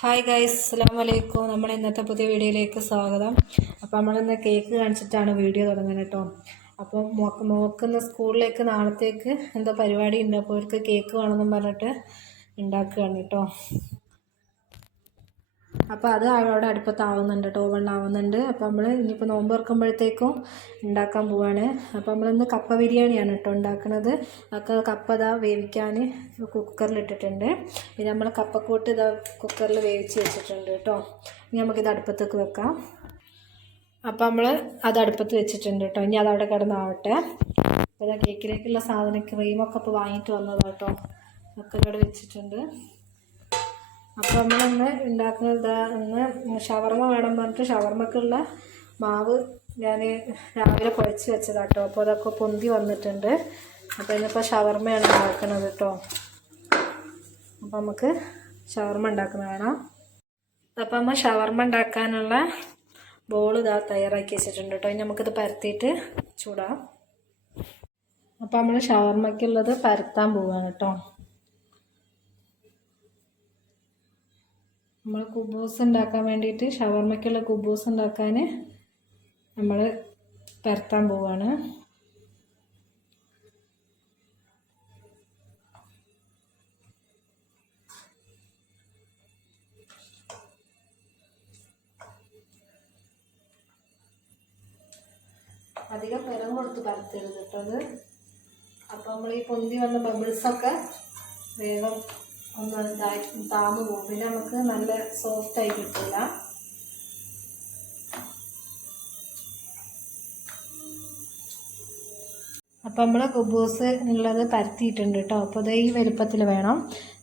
Hi guys അസ്സാം വലൈക്കും നമ്മൾ ഇന്നത്തെ പുതിയ വീഡിയോയിലേക്ക് സ്വാഗതം. അപ്പോൾ നമ്മളിന്ന് കേക്ക് കാണിച്ചിട്ടാണ് വീഡിയോ തുടങ്ങുന്നത് കേട്ടോ. അപ്പോൾ മോക്ക് മോക്കുന്ന സ്കൂളിലേക്ക് നാളത്തേക്ക് എന്തോ പരിപാടി ഉണ്ട്. അപ്പോൾ അവർക്ക് കേക്ക് വേണമെന്നും പറഞ്ഞിട്ട് ഉണ്ടാക്കുകയാണ് കേട്ടോ. അപ്പോൾ അത് അവിടെ അടുപ്പത്താവുന്നുണ്ട് കേട്ടോ ഓവണിലാവുന്നുണ്ട്. അപ്പോൾ നമ്മൾ ഇനിയിപ്പോൾ നോമ്പ് തുറക്കുമ്പോഴത്തേക്കും ഉണ്ടാക്കാൻ പോവാണ്. അപ്പോൾ നമ്മളിന്ന് കപ്പ ബിരിയാണിയാണ് കേട്ടോ ഉണ്ടാക്കുന്നത് ഒക്കെ കപ്പ ഇതാ വേവിക്കാൻ കുക്കറിൽ ഇട്ടിട്ടുണ്ട്. പിന്നെ നമ്മൾ കപ്പക്കൂട്ട് ഇതാ കുക്കറിൽ വേവിച്ച് വെച്ചിട്ടുണ്ട് കേട്ടോ ഇനി നമുക്കിത് അടുപ്പത്തേക്ക് വെക്കാം. അപ്പോൾ നമ്മൾ അത് അടുപ്പത്ത് വെച്ചിട്ടുണ്ട് കേട്ടോ ഇനി അതവിടെ കിടന്നാവട്ടെ. അപ്പോൾ കേക്കിലേക്കുള്ള സാധനം ക്രീമൊക്കെ ഇപ്പോൾ വാങ്ങിയിട്ട് വന്നതാണ് ഒക്കെ ഇവിടെ വെച്ചിട്ടുണ്ട്. അപ്പോൾ നമ്മളിന്ന് ഉണ്ടാക്കുന്നത് ഇന്ന് ഷവർമ വേണം പറഞ്ഞിട്ട് ഷവർമക്കുള്ള മാവ് ഞാൻ രാവിലെ കുഴച്ച് വെച്ചതാട്ടോ. അപ്പോൾ അതൊക്കെ പൊന്തി വന്നിട്ടുണ്ട്. അപ്പോൾ ഇന്നിപ്പോൾ ഷവർമയാണ് ഉണ്ടാക്കുന്നത് കേട്ടോ. അപ്പോൾ നമുക്ക് ഷവർമ ഉണ്ടാക്കുന്ന വേണം അപ്പോൾ നമ്മൾ ഷവർമ ഉണ്ടാക്കാനുള്ള ബോൾ ഇതാ തയ്യാറാക്കി വെച്ചിട്ടുണ്ട് കേട്ടോ. ഇനി നമുക്കിത് പരത്തിയിട്ട് ചൂടാം. അപ്പോൾ നമ്മൾ ഷവർമയ്ക്കുള്ളത് പരത്താൻ പോവുകയാണ് കേട്ടോ. നമ്മൾ കുബൂസ് ഉണ്ടാക്കാൻ വേണ്ടിയിട്ട് ഷവർമ്മയ്ക്കുള്ള കുബൂസ് ഉണ്ടാക്കാൻ നമ്മൾ പരത്താൻ പോവാണ്. അധികം പെരം കൊടുത്ത് പരത്തരുത് കേട്ടോ അപ്പം അപ്പോൾ നമ്മൾ ഈ പൊന്തി വന്ന ബബിൾസൊക്കെ വേഗം ഒന്ന് ഇതായി താന്നു പോകും. പിന്നെ നമുക്ക് നല്ല സോഫ്റ്റ് ആയി കിട്ടില്ല അപ്പം നമ്മൾ കുബൂസ് ഉള്ളത് പരത്തിയിട്ടുണ്ട് കേട്ടോ. അപ്പോൾ ഇത് ഈ വലുപ്പത്തിൽ വേണം.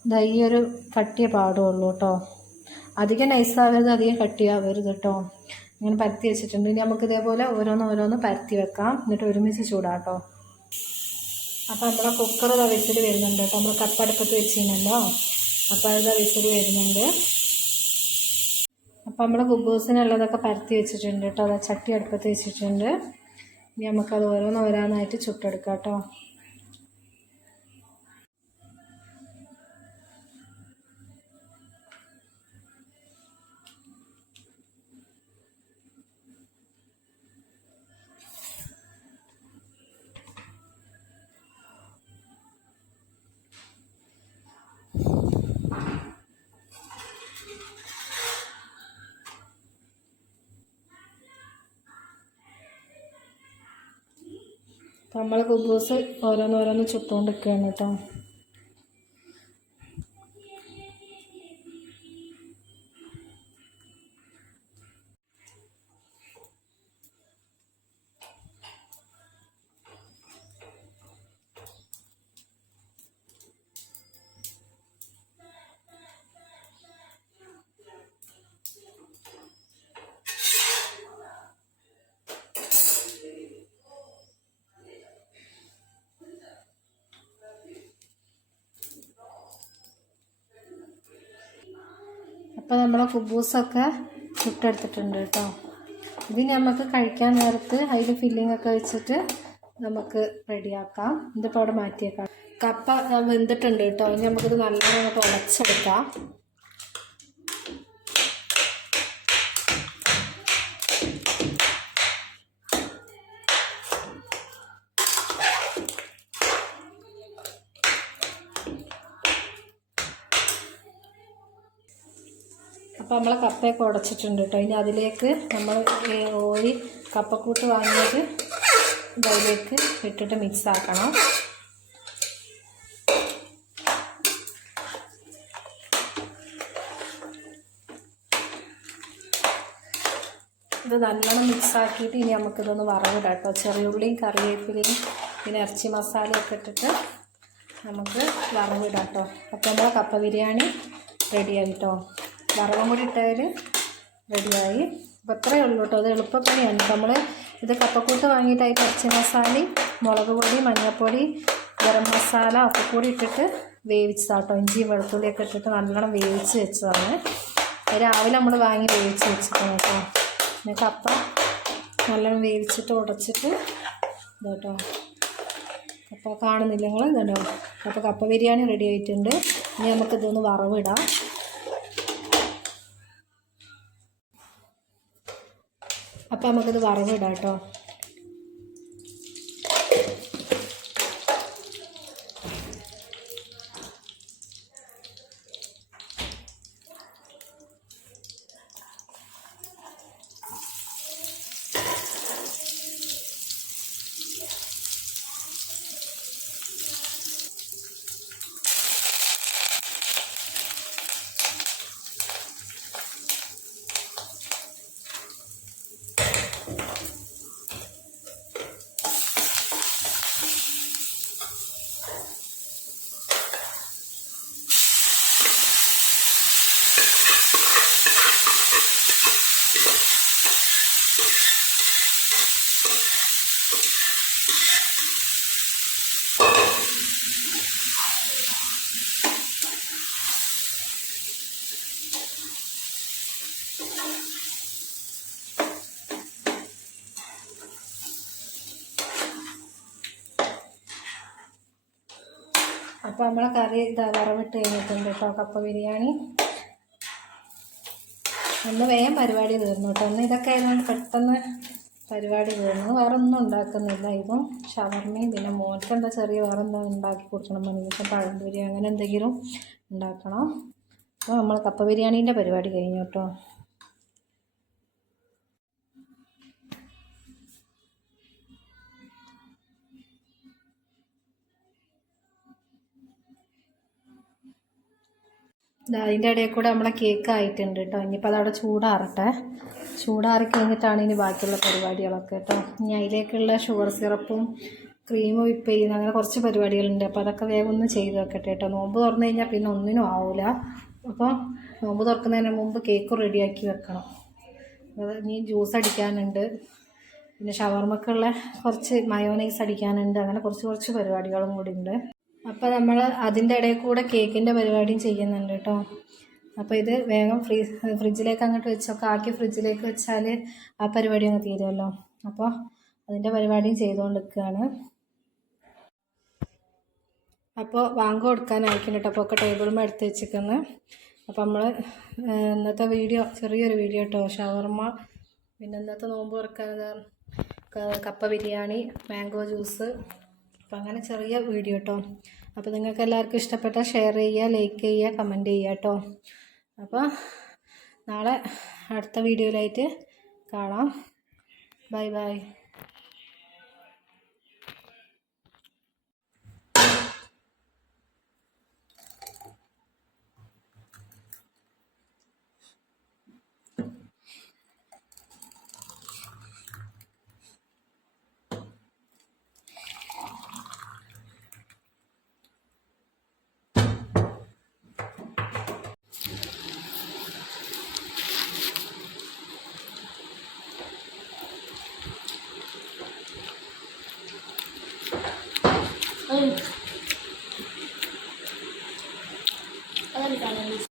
ഇതാ ഈ ഒരു കട്ടിയ പാടുള്ളൂ കേട്ടോ. അധികം നൈസാവരുത് അധികം കട്ടിയാവരുത് കേട്ടോ. ഇങ്ങനെ പരത്തി വെച്ചിട്ടുണ്ട്. ഇനി നമുക്ക് ഇതേപോലെ ഓരോന്ന് ഓരോന്ന് പരത്തി വെക്കാം. എന്നിട്ട് ഒരുമിച്ച് ചൂടാട്ടോ. അപ്പോൾ നമ്മളെ കുക്കർ ഇതാ വിസിൽ വരുന്നുണ്ട് കേട്ടോ. നമ്മൾ കപ്പടുപ്പത്ത് വെച്ചിരുന്നല്ലോ. അപ്പോൾ അതിതാ വിസിൽ വരുന്നുണ്ട്. അപ്പോൾ നമ്മൾ കുബൂസിനുള്ളതൊക്കെ പരത്തി വെച്ചിട്ടുണ്ട് കേട്ടോ. അതാ ചട്ടി അടുപ്പത്ത് വെച്ചിട്ടുണ്ട്. ഇനി നമുക്കത് ഓരോന്ന് ഓരോന്നായിട്ട് ചുട്ടെടുക്കാം കേട്ടോ. നമ്മൾ കുബൂസ് ഓരോന്നോരോന്ന് ചുട്ടുകൊണ്ടിരിക്കുകയാണ് കേട്ടോ. അപ്പോൾ നമ്മളെ കുബൂസൊക്കെ ചുട്ടെടുത്തിട്ടുണ്ട് കേട്ടോ. ഇത് നമുക്ക് കഴിക്കാൻ നേരത്ത് അതിൽ ഫില്ലിംഗ് ഒക്കെ വെച്ചിട്ട് നമുക്ക് റെഡിയാക്കാം. ഇതിപ്പോൾ അവിടെ മാറ്റിയേക്കാം. കപ്പ വെന്തിട്ടുണ്ട് കേട്ടോ. ഇനി നമുക്കിത് നല്ലോണം ഉടച്ചെടുക്കാം അപ്പോൾ നമ്മൾ കപ്പയൊക്കെ ഉടച്ചിട്ടുണ്ട് കേട്ടോ ഇനി അതിലേക്ക് നമ്മൾ ഓരി കപ്പക്കൂട്ട് വാങ്ങിയിട്ട് ഇതിലേക്ക് ഇട്ടിട്ട് മിക്സ് ആക്കണം. ഇത് നല്ലോണം മിക്സ് ആക്കിയിട്ട് ഇനി നമുക്കിതൊന്ന് വറവിടാം കേട്ടോ ചെറിയുള്ളിയും കറിവേപ്പിലയും പിന്നെ ഇറച്ചി മസാലയൊക്കെ ഇട്ടിട്ട് നമുക്ക് വറവിടാം കേട്ടോ അപ്പോൾ നമ്മൾ കപ്പ ബിരിയാണി റെഡിയായി കേട്ടോ വറവും കൂടി ഇട്ടാൽ റെഡിയായി. അപ്പോൾ ഇത്രയേ ഉള്ളൂ കേട്ടോ. അത് എളുപ്പപ്പണിയാണ്. നമ്മൾ ഇത് കപ്പക്കൂട്ട് വാങ്ങിയിട്ട് അതിൽ ഇറച്ചി മസാലയും മുളക് പൊടി മഞ്ഞൾപ്പൊടി ഗരം മസാല ഒക്കെ കൂടി ഇട്ടിട്ട് വേവിച്ചതാട്ടോ ഇഞ്ചിയും വെളുത്തുള്ളിയൊക്കെ ഇട്ടിട്ട് നല്ലോണം വേവിച്ച് വെച്ചതാണ്. രാവിലെ നമ്മൾ വാങ്ങി വേവിച്ച് വെച്ചിട്ടാണ് കേട്ടോ. പിന്നെ കപ്പ നല്ലോണം വേവിച്ചിട്ട് ഉടച്ചിട്ട് ഇതാട്ടോ കപ്പ കാണുന്നില്ല നിങ്ങൾ ഇതുണ്ടോ അപ്പോൾ കപ്പ ബിരിയാണി റെഡി ആയിട്ടുണ്ട്. ഇനി നമുക്കിതൊന്ന് വറവിടാം. അപ്പോൾ നമുക്കിത് വറവിടാം കേട്ടോ അപ്പോൾ നമ്മളെ കറി ഇതാ വറവിട്ട് കഴിഞ്ഞിട്ടുണ്ട് കേട്ടോ. കപ്പ ബിരിയാണി. ഒന്ന് വേഗം പരിപാടി തീർന്നു കേട്ടോ. ഒന്ന് ഇതൊക്കെ ആയതുകൊണ്ട് പെട്ടെന്ന് പരിപാടി തീർന്നു. വേറെ ഒന്നും ഉണ്ടാക്കുന്നില്ല. ഇതും ഷവർമയും പിന്നെ മോൾക്ക് എന്താ ചെറിയ വേറെ എന്താ ഉണ്ടാക്കി കൊടുക്കണം മണിക്ക് പഴംപൊരി അങ്ങനെ എന്തെങ്കിലും ഉണ്ടാക്കണം. അപ്പോൾ നമ്മൾ കപ്പ ബിരിയാണീന്റെ പരിപാടി കഴിഞ്ഞു കേട്ടോ. അതിന്റെ ഇടയിൽ കൂടെ നമ്മളെ കേക്ക് ആയിട്ടുണ്ട് കേട്ടോ ഇനിയിപ്പോൾ അതവിടെ ചൂടാറട്ടെ. ചൂടാറി കഴിഞ്ഞിട്ടാണ് ഇനി ബാക്കിയുള്ള പരിപാടികളൊക്കെ കേട്ടോ ഇനി അതിലേക്കുള്ള ഷുഗർ സിറപ്പും ക്രീം വിപ്പ് ചെയ്യുന്ന അങ്ങനെ കുറച്ച് പരിപാടികളുണ്ട്. അപ്പോൾ അതൊക്കെ വേഗം ഒന്ന് ചെയ്ത് വെക്കട്ടെ കേട്ടോ നോമ്പ് തുറന്നു കഴിഞ്ഞാൽ പിന്നെ ഒന്നിനും ആവില്ല അപ്പോൾ നോമ്പ് തുറക്കുന്നതിന് മുമ്പ് കേക്ക് റെഡിയാക്കി വെക്കണം. ഇനി ജ്യൂസ് അടിക്കാനുണ്ട്. പിന്നെ ഷവർമ്മക്കുള്ള കുറച്ച് മയോനൈസ് അടിക്കാനുണ്ട്. അങ്ങനെ കുറച്ച് കുറച്ച് പരിപാടികളും കൂടി ഉണ്ട്. അപ്പോൾ നമ്മൾ അതിന്റെ ഇടയിൽ കൂടെ കേക്കിന്റെ പരിപാടിയും ചെയ്യുന്നുണ്ട് കേട്ടോ. അപ്പോൾ ഇത് വേഗം ഫ്രീ ഫ്രിഡ്ജിലേക്ക് അങ്ങോട്ട് വെച്ചൊക്കെ ആക്കി ഫ്രിഡ്ജിലേക്ക് വെച്ചാൽ ആ പരിപാടി അങ്ങ് തീരുമല്ലോ അപ്പോൾ അതിന്റെ പരിപാടിയും ചെയ്തുകൊണ്ട് നിൽക്കുകയാണ് അപ്പോൾ വാങ്ങ കൊടുക്കാനായിരിക്കും കേട്ടോ. അപ്പോൾ ഒക്കെ ടേബിളും എടുത്ത് വെച്ചിരിക്കുന്നത് അപ്പോൾ നമ്മൾ ഇന്നത്തെ വീഡിയോ ചെറിയൊരു വീഡിയോ കേട്ടോ. ഷവർമ്മ പിന്നെ ഇന്നത്തെ നോമ്പ് തുറക്കാൻ കപ്പ ബിരിയാണി മാംഗോ ജ്യൂസ് അപ്പോൾ അങ്ങനെ ചെറിയ വീഡിയോ കേട്ടോ. അപ്പോൾ നിങ്ങൾക്ക് എല്ലാവർക്കും ഇഷ്ടപ്പെട്ടാൽ ഷെയർ ചെയ്യുക ലൈക്ക് ചെയ്യുക കമന്റ് ചെയ്യുക കേട്ടോ. അപ്പോൾ നാളെ അടുത്ത വീഡിയോയിലായിട്ട് കാണാം. Bye bye